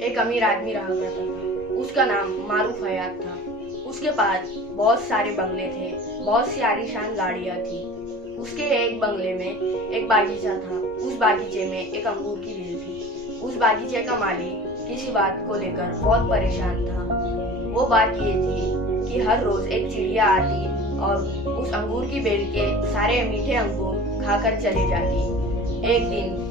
एक अमीर आदमी रहा करता था। उसका नाम मारूफ हयात था। उसके पास बहुत सारे बंगले थे, बहुत सी आलीशान गाड़ियां थी। उसके एक बंगले में एक बागीचा था। उस बागीचे में एक अंगूर की बेल थी। उस बागीचे का मालिक किसी बात को लेकर बहुत परेशान था। वो बात ये थी कि हर रोज एक चिड़िया आती और उस अंगूर की बेल के सारे मीठे अंगूर खाकर चली जाती। एक दिन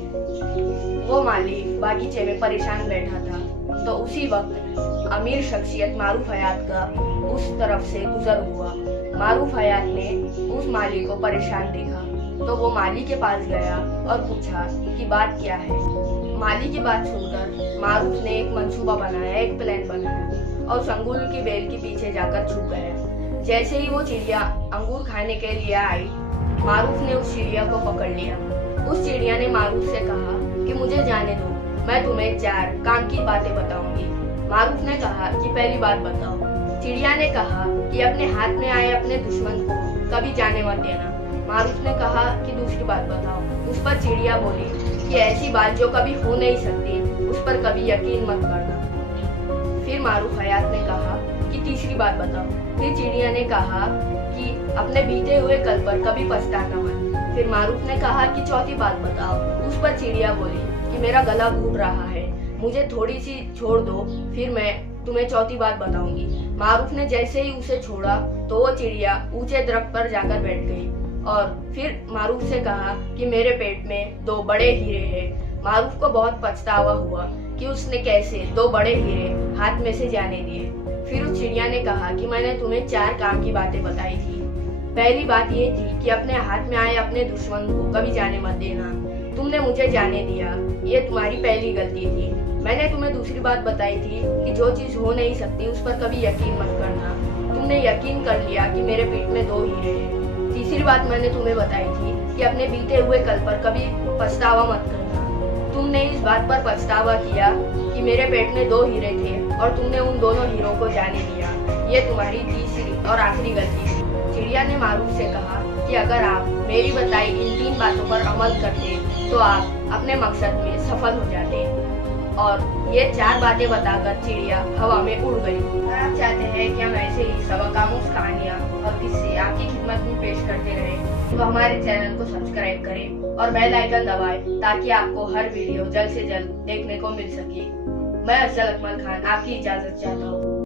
वो माली बागीचे में परेशान बैठा था, तो उसी वक्त अमीर शख्सियत मारूफ हयात का उस तरफ से गुजर हुआ। मारूफ हयात ने उस माली को परेशान देखा, तो वो माली के पास गया और पूछा कि बात क्या है। माली की बात सुनकर मारूफ ने एक मंसूबा बनाया, एक प्लान बनाया और उस अंगूर की बेल के पीछे जाकर छुप गया। जैसे ही वो चिड़िया अंगूर खाने के लिए आई, मारूफ ने उस चिड़िया को पकड़ लिया। उस चिड़िया ने मारूफ से कहा कि मुझे जाने दो, मैं तुम्हें 4 काम की बातें बताऊंगी। मारूफ ने कहा कि पहली बात बताओ। चिड़िया ने कहा कि अपने हाथ में आए अपने दुश्मन को कभी जाने मत देना। मारूफ ने कहा कि दूसरी बात बताओ। उस पर चिड़िया बोली कि ऐसी बात जो कभी हो नहीं सकती, उस पर कभी यकीन मत करना। फिर मारूफ हयात ने कहा कि तीसरी बात बताओ। फिर चिड़िया ने कहा कि अपने बीते हुए कल पर कभी पछताना मत। फिर मारूफ ने कहा कि चौथी बात बताओ। उस पर चिड़िया बोली कि मेरा गला घूट रहा है, मुझे थोड़ी सी छोड़ दो, फिर मैं तुम्हें चौथी बात बताऊंगी। मारूफ ने जैसे ही उसे छोड़ा तो वो चिड़िया ऊंचे दरख्त पर जाकर बैठ गई और फिर मारूफ से कहा कि मेरे पेट में 2 बड़े हीरे हैं। मारूफ को बहुत पछतावा हुआ कि उसने कैसे 2 बड़े हीरे हाथ में से जाने दिए। फिर उस चिड़िया ने कहा कि मैंने तुम्हें 4 काम की बातें बताई थी। पहली बात ये थी कि अपने हाथ में आए अपने दुश्मन को कभी जाने मत देना। तुमने मुझे जाने दिया, ये तुम्हारी पहली गलती थी। मैंने तुम्हें दूसरी बात बताई थी कि जो चीज हो नहीं सकती उस पर कभी यकीन मत करना। तुमने यकीन कर लिया कि मेरे पेट में 2 हीरे हैं। तीसरी बात मैंने तुम्हें बताई थी कि अपने बीते हुए कल पर कभी पछतावा मत करना। तुमने इस बात पर पछतावा किया कि मेरे पेट में 2 हीरे थे और तुमने उन दोनों हीरों को जाने दिया। ये तुम्हारी तीसरी और आखिरी गलती थी। चिड़िया ने मारूफ से कहा कि अगर आप मेरी बताई इन 3 बातों पर अमल करते तो आप अपने मकसद में सफल हो जाते। और ये 4 बातें बताकर चिड़िया हवा में उड़ गई। अगर आप चाहते हैं कि हम ऐसे ही सबक-आमूज कहानियाँ और किस्से आपकी खिदमत में पेश करते रहें, तो हमारे चैनल को सब्सक्राइब करें और बेल आइकन दबाएं ताकि आपको हर वीडियो जल्द से जल्द देखने को मिल सके। मैं अफजल अकमल खान आपकी इजाजत चाहता हूँ।